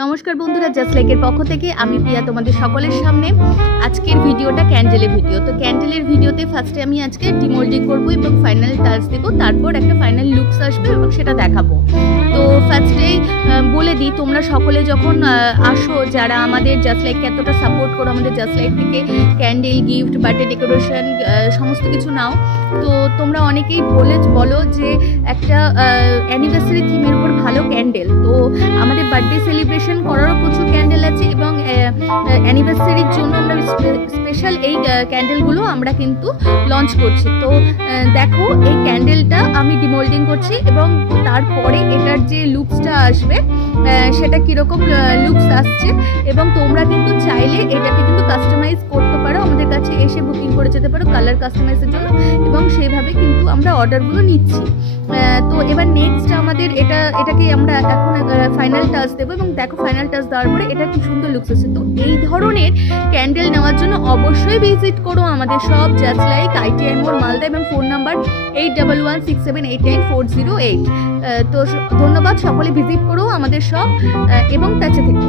নমস্কার বন্ধুরা, জাস্ট লাইকের পক্ষ থেকে আমি প্রিয়া তোমাদের সকলের সামনে আজকের ভিডিওটা ক্যান্ডেলের ভিডিও। তো ক্যান্ডেলের ভিডিওতে ফার্স্টে আমি আজকে ডিমোল্ডিং করবো এবং ফাইনাল টাচ দেবো, তারপর একটা ফাইনাল লুকস আসবে এবং সেটা দেখাবো। তো ফার্স্টেই বলে দিই, তোমরা সকলে যখন আসো, যারা আমাদের জাস্ট লাইককে এতটা সাপোর্ট করো, আমাদের জাস্ট লাইক থেকে ক্যান্ডেল, গিফট, বার্থডে ডেকোরেশন সমস্ত কিছু নাও, তো তোমরা অনেকেই বলো যে একটা অ্যানিভার্সারি থিমের উপর ভালো ক্যান্ডেল। তো আমাদের বার্থডে সেলিব্রেশন করারও প্রচুর ক্যান্ডেল আছে এবং অ্যানিভার্সারির জন্য আমরা স্পেশাল এই ক্যান্ডেলগুলো আমরা কিন্তু লঞ্চ করছি। তো দেখো, এই ক্যান্ডেলটা আমি ডিমোল্ডিং করছি এবং তারপরে এটার যে লুকসটা আসবে সেটা কীরকম লুকস আসছে, এবং তোমরা কিন্তু চাইলে এটাকে কিন্তু কাস্টমাইজ করতে পারো, আমাদের কাছে এসে বুকিং করে যেতে পারো কালার কাস্টমাইজের জন্য, এবং সেইভাবে কিন্তু আমরা অর্ডারগুলো নিচ্ছি। তো এবার নেক্সট আমাদের এটাকে আমরা এখন ফাইনাল টাচ দেবো, এবং দেখো ফাইনাল টাচ দেওয়ার পরে এটা কি সুন্দর লুকস আছে। তো এই ধরনের ক্যান্ডেল নেওয়ার জন্য অবশ্যই ভিজিট করো আমাদের সব জাস্ট লাইক ITI মোড় মালদা, এবং ফোন নাম্বার 8116789408। তো ধন্যবাদ, সকলে ভিজিট করো আমাদের সব এবং টাচে থেকো।